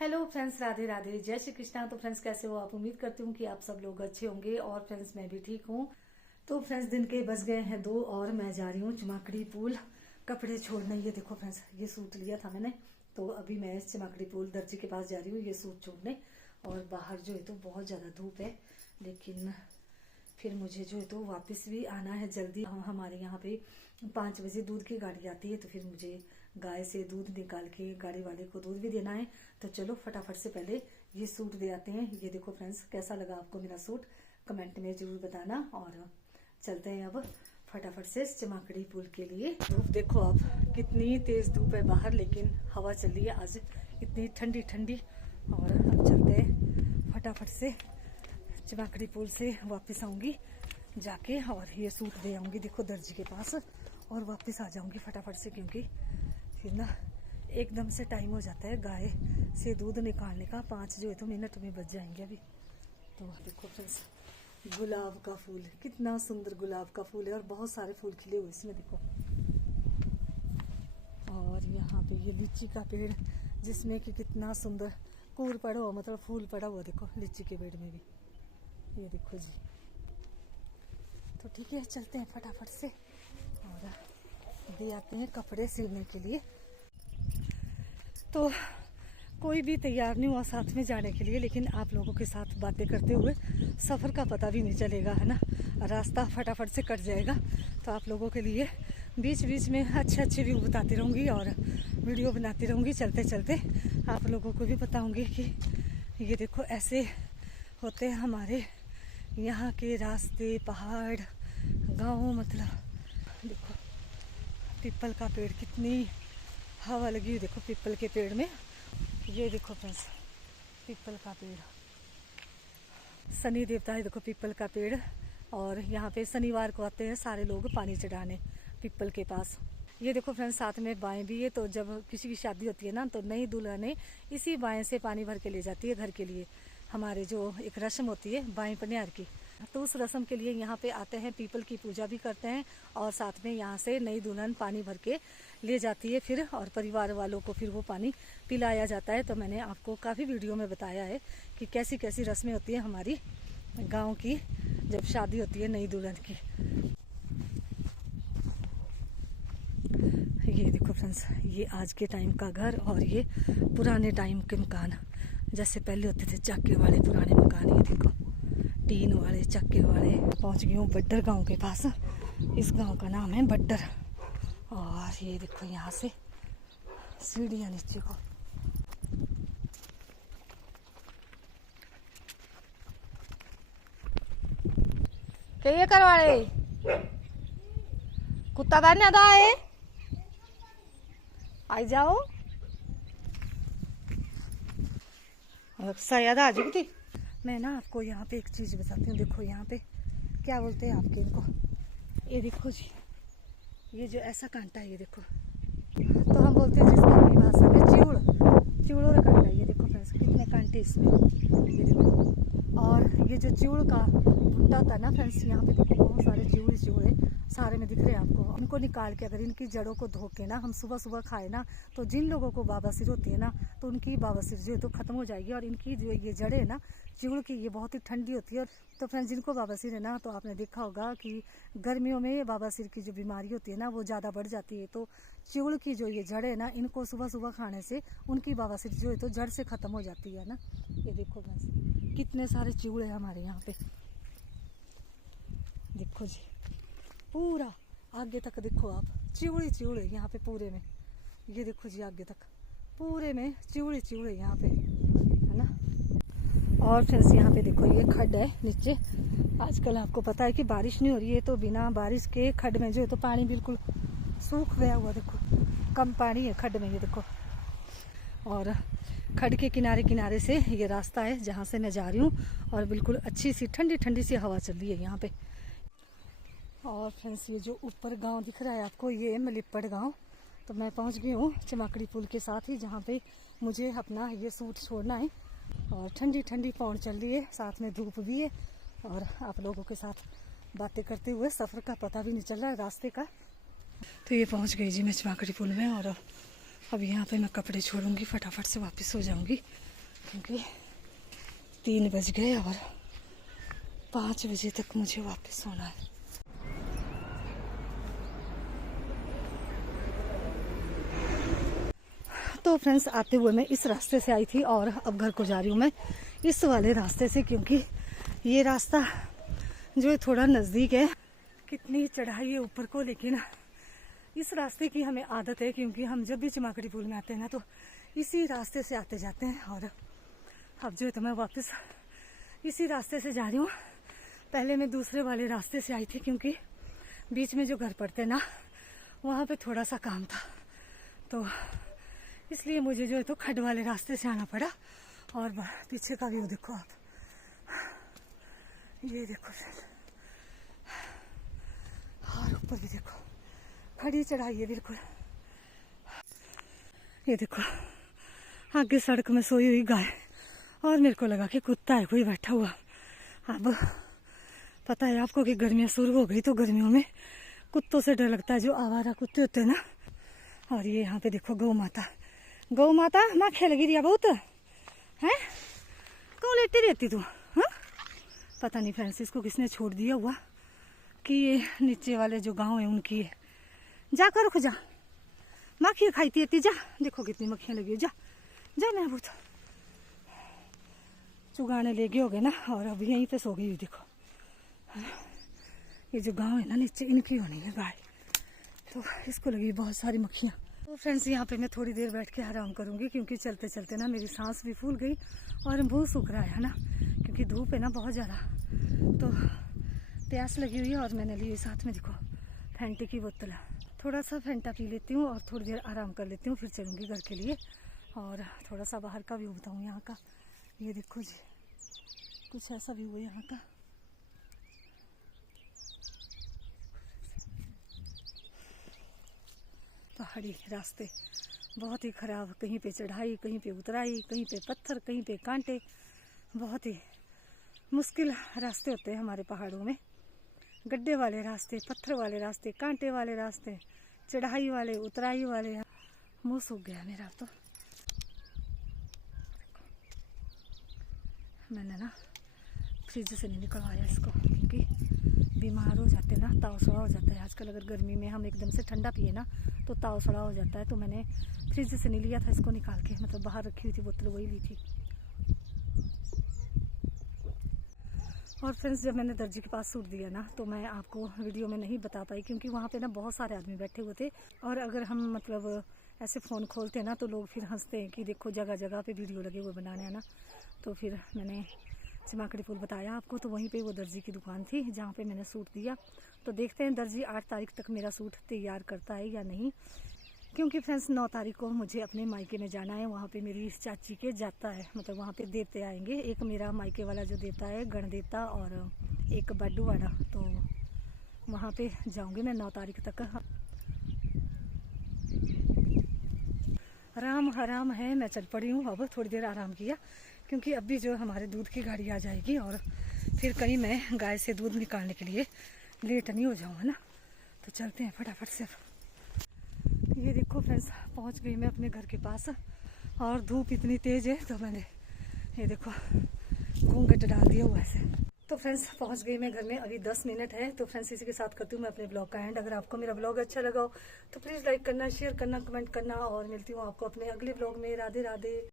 Hello friends, Radhe Radhe, जय श्री कृष्णा। तो friends कैसे हो आप? उम्मीद करती हूँ कि आप सब लोग अच्छे होंगे और फ्रेंड्स मैं भी ठीक हूँ। तो फ्रेंड्स दिन के बज गए हैं 2 और मैं जा रही हूँ चमाकड़ी पुल कपड़े छोड़ने। ये देखो फ्रेंड्स, ये सूट लिया था मैंने, तो अभी मैं चमाकड़ी पुल दर्जी के पास जा रही हूँ ये सूट छोड़ने। और बाहर जो है तो बहुत ज़्यादा धूप है, लेकिन फिर मुझे जो है तो वापस भी आना है जल्दी। हमारे यहाँ पे 5 बजे दूध की गाड़ी आती है, तो फिर मुझे गाय से दूध निकाल के गाड़ी वाले को दूध भी देना है। तो चलो फटाफट से पहले ये सूट दे आते हैं। ये देखो फ्रेंड्स, कैसा लगा आपको मेरा सूट कमेंट में जरूर बताना। और चलते हैं अब फटाफट से चमाकड़ी पुल के लिए। धूप देखो आप, कितनी तेज धूप है बाहर, लेकिन हवा चल रही है आज इतनी ठंडी ठंडी। और अब चलते हैं फटाफट से चमाकड़ी पुल से वापस आऊंगी जाके, और ये सूट दे आऊंगी देखो दर्जी के पास, और वापस आ जाऊंगी फटाफट से, क्योंकि फिर ना एकदम से टाइम हो जाता है गाय से दूध निकालने का। 5 जो है तो मिनट में बच जाएंगे अभी। तो देखो फ्रेंड्स, गुलाब का फूल, कितना सुंदर गुलाब का फूल है, और बहुत सारे फूल खिले हुए इसमें देखो। और यहाँ पे ये लीची का पेड़, जिसमें कि कितना सुंदर कूर पड़ा हुआ, मतलब फूल पड़ा हुआ देखो लीची के पेड़ में भी। ये देखो जी। तो ठीक है, चलते हैं फटाफट से और दे आते हैं कपड़े सिलने के लिए। तो कोई भी तैयार नहीं हुआ साथ में जाने के लिए, लेकिन आप लोगों के साथ बातें करते हुए सफ़र का पता भी नहीं चलेगा, है ना। रास्ता फटाफट से कट जाएगा। तो आप लोगों के लिए बीच बीच में अच्छे अच्छे व्यू बताती रहूँगी और वीडियो बनाती रहूँगी चलते चलते। आप लोगों को भी बताऊँगी कि ये देखो ऐसे होते हैं हमारे यहाँ के रास्ते, पहाड़, गाँव। मतलब देखो पीपल का पेड़, कितनी हवा लगी हुई देखो पीपल के पेड़ में। ये देखो फ्रेंड्स, पीपल का पेड़, शनि देवता है देखो पीपल का पेड़। और यहाँ पे शनिवार को आते हैं सारे लोग पानी चढ़ाने पीपल के पास। ये देखो फ्रेंड्स, साथ में बाएं भी है। तो जब किसी की शादी होती है ना, तो नई दुल्हन इसी बाएं से पानी भर के ले जाती है घर के लिए। हमारे जो एक रस्म होती है बाएं पनियार की, तो उस रस्म के लिए यहाँ पे आते हैं, पीपल की पूजा भी करते हैं, और साथ में यहाँ से नई दुल्हन पानी भर के ले जाती है फिर, और परिवार वालों को फिर वो पानी पिलाया जाता है। तो मैंने आपको काफ़ी वीडियो में बताया है कि कैसी कैसी रस्में होती है हमारी गांव की जब शादी होती है नई दुल्हन की। ये देखो फ्रेंड्स, ये आज के टाइम का घर, और ये पुराने टाइम के मकान, जैसे पहले होते थे चक्के वाले पुराने मकान। ये देखो टीन वाले, चक्के वाले। पहुंच गई हूँ बड्डर गांव के पास। इस गांव का नाम है बड्डर। और ये देखो यहाँ से सीढ़ियाँ नीचे को। क्या ये करवाड़े कुत्ता दान अदा है, आई जाओ सयादा आ जाती। मैं ना आपको यहाँ पे एक चीज बताती हूँ। देखो यहाँ पे क्या बोलते हैं आपके इनको, ये देखो जी, ये जो ऐसा कांटा है, ये देखो, तो हम बोलते हैं जिसको अपनी भाषा में चिउड़, चिउड़ों का कांटा। ये देखो फ्रेंड्स, कितने कांटे इसमें, ये देखो। और ये जो चिउड़ का भुट्टा था ना फ्रेंड्स, यहाँ पे देखो बहुत सारे चिउड़े सारे में दिख रहे हैं आपको। इनको निकाल के अगर इनकी जड़ों को धो के ना हम सुबह सुबह खाए ना, तो जिन लोगों को बाबासिर होती है ना, तो उनकी बाबासिर जो है तो खत्म हो जाएगी। और इनकी जो ये जड़ें है ना चिउड़ की, ये बहुत ही ठंडी होती है। तो फ्रेंड्स जिनको बाबासिर है ना, तो आपने देखा होगा कि गर्मियों में बाबासिर की जो बीमारी होती है ना, वो ज़्यादा बढ़ जाती है। तो चिउड़ की जो ये जड़ है ना, इनको सुबह सुबह खाने से उनकी बाबासिर जो है तो जड़ से ख़त्म हो जाती है ना। ये देखो फ्रेंड्स, कितने सारे चिउड़ है हमारे यहाँ पे। देखो जी, पूरा आगे तक देखो आप, चिउड़ी यहाँ पे पूरे में। ये देखो जी, आगे तक पूरे में चिउड़ी यहाँ पे, है ना। और फ्रेंड्स यहाँ पे देखो ये खड्ड है नीचे। आजकल आपको पता है कि बारिश नहीं हो रही है, तो बिना बारिश के खड्ड में जो है तो पानी बिल्कुल सूख गया हुआ। देखो कम पानी है खड्ड में, ये देखो। और खड्ड के किनारे किनारे से ये रास्ता है जहाँ से मैं जा रही हूँ, और बिल्कुल अच्छी सी ठंडी ठंडी सी हवा चल रही है यहाँ पे। और फ्रेंड्स ये जो ऊपर गांव दिख रहा है आपको, ये है मलिप्पड़ गांव। तो मैं पहुंच गई हूँ चमाकड़ी पुल के साथ ही, जहाँ पे मुझे अपना ये सूट छोड़ना है। और ठंडी ठंडी पौन चल रही है, साथ में धूप भी है, और आप लोगों के साथ बातें करते हुए सफ़र का पता भी नहीं चल रहा है रास्ते का। तो ये पहुँच गई जी मैं चमाकड़ी पुल में, और अब यहाँ पे मैं कपड़े छोड़ूंगी, फटाफट से वापस हो जाऊँगी। क्योंकि 3 बज गए और 5 बजे तक मुझे वापस होना है। तो फ्रेंड्स आते हुए मैं इस रास्ते से आई थी और अब घर को जा रही हूँ मैं इस वाले रास्ते से, क्योंकि ये रास्ता जो है थोड़ा नज़दीक है। कितनी चढ़ाई है ऊपर को, लेकिन इस रास्ते की हमें आदत है क्योंकि हम जब भी चिमाकड़ी पुल में आते हैं ना तो इसी रास्ते से आते जाते हैं। और अब जो है तो मैं वापस इसी रास्ते से जा रही हूँ। पहले मैं दूसरे वाले रास्ते से आई थी क्योंकि बीच में जो घर पड़ते ना वहाँ पे थोड़ा सा काम था, तो इसलिए मुझे जो है तो खड्ड वाले रास्ते से आना पड़ा। और पीछे का व्यू देखो आप, ये देखो और ऊपर भी देखो, खड़ी चढ़ाई है बिल्कुल। ये देखो आगे सड़क में सोई हुई गाय, और मेरे को लगा कि कुत्ता है कोई बैठा हुआ। अब पता है आपको कि गर्मियाँ शुरू हो गई, तो गर्मियों में कुत्तों से डर लगता है, जो आवारा कुत्ते होते हैं ना। और ये यहाँ पे देखो गौ माता, गौ माता माँ खेल लगी रिया बहुत है, कौन लेटी रहती तू? हाँ पता नहीं फ्रेंड्स इसको किसने छोड़ दिया हुआ कि ये नीचे वाले जो गांव है उनकी है। जाकर रुक जा, मक्खी खाई थी जा, देखो कितनी मक्खियाँ लगी, जा जा मैं बहुत चुगाने ले गए हो गए ना। और अब यहीं पे सो गई, देखो ये जो गांव है ना नीचे, इनकी होनी है गाय, तो इसको लगी बहुत सारी मक्खियाँ। तो फ्रेंड्स यहाँ पे मैं थोड़ी देर बैठ के आराम करूँगी क्योंकि चलते चलते ना मेरी सांस भी फूल गई और मुँह सूख रहा है ना, क्योंकि धूप है ना बहुत ज़्यादा, तो प्यास लगी हुई है। और मैंने ली साथ में देखो फैंटे की बोतल, थोड़ा सा फैंटा पी लेती हूँ और थोड़ी देर आराम कर लेती हूँ, फिर चलूँगी घर के लिए। और थोड़ा सा बाहर का व्यू बताऊँ यहाँ का, ये देखो जी कुछ ऐसा व्यू है यहाँ का। पहाड़ी रास्ते बहुत ही खराब, कहीं पे चढ़ाई, कहीं पे उतराई, कहीं पे पत्थर, कहीं पे कांटे, बहुत ही मुश्किल रास्ते होते हैं हमारे पहाड़ों में। गड्ढे वाले रास्ते, पत्थर वाले रास्ते, कांटे वाले रास्ते, चढ़ाई वाले, उतराई वाले। मुंह सूख गया मेरा तो। मैंने ना फ्रिज से नहीं निकलवाया इसको क्योंकि बीमार हो जाते ना, ताव सड़ा हो जाता है आजकल। अगर गर्मी में हम एकदम से ठंडा पिए ना तो ताव सड़ा हो जाता है, तो मैंने फ्रिज से नहीं लिया था इसको निकाल के, मतलब बाहर रखी हुई थी बोतल, वही ली थी। और फ्रेंड्स जब मैंने दर्जी के पास सूट दिया ना तो मैं आपको वीडियो में नहीं बता पाई क्योंकि वहाँ पे ना बहुत सारे आदमी बैठे हुए थे, और अगर हम मतलब ऐसे फ़ोन खोलते ना तो लोग फिर हंसते हैं कि देखो जगह जगह पे वीडियो लगे हुए बनाने हैं ना। तो फिर मैंने चिमाकड़ी पुल बताया आपको, तो वहीं पे वो दर्जी की दुकान थी जहाँ पे मैंने सूट दिया। तो देखते हैं दर्जी 8 तारीख तक मेरा सूट तैयार करता है या नहीं, क्योंकि फ्रेंड्स 9 तारीख को मुझे अपने मायके में जाना है। वहाँ पे मेरी चाची के जाता है, मतलब वहाँ पे देवते आएंगे, एक मेरा मायके वाला जो देवता है गण देवता और एक बाडू वाला, तो वहाँ पे जाऊँगी मैं 9 तारीख तक। आराम आराम है, मैं चल पड़ी हूँ। अब थोड़ी देर आराम किया क्योंकि अभी जो हमारे दूध की गाड़ी आ जाएगी और फिर कहीं मैं गाय से दूध निकालने के लिए लेट नहीं हो जाऊँगा ना, तो चलते हैं फटाफट से। ये देखो फ्रेंड्स पहुंच गई मैं अपने घर के पास, और धूप इतनी तेज़ है तो मैंने ये देखो घूंघट डाल दिया हुआ ऐसे। तो फ्रेंड्स पहुंच गई मैं घर में, अभी 10 मिनट है। तो फ्रेंड्स इसी के साथ करती हूँ मैं अपने ब्लॉग का एंड। अगर आपको मेरा ब्लॉग अच्छा लगा हो तो प्लीज़ लाइक करना, शेयर करना, कमेंट करना, और मिलती हूँ आपको अपने अगले ब्लॉग में। राधे राधे।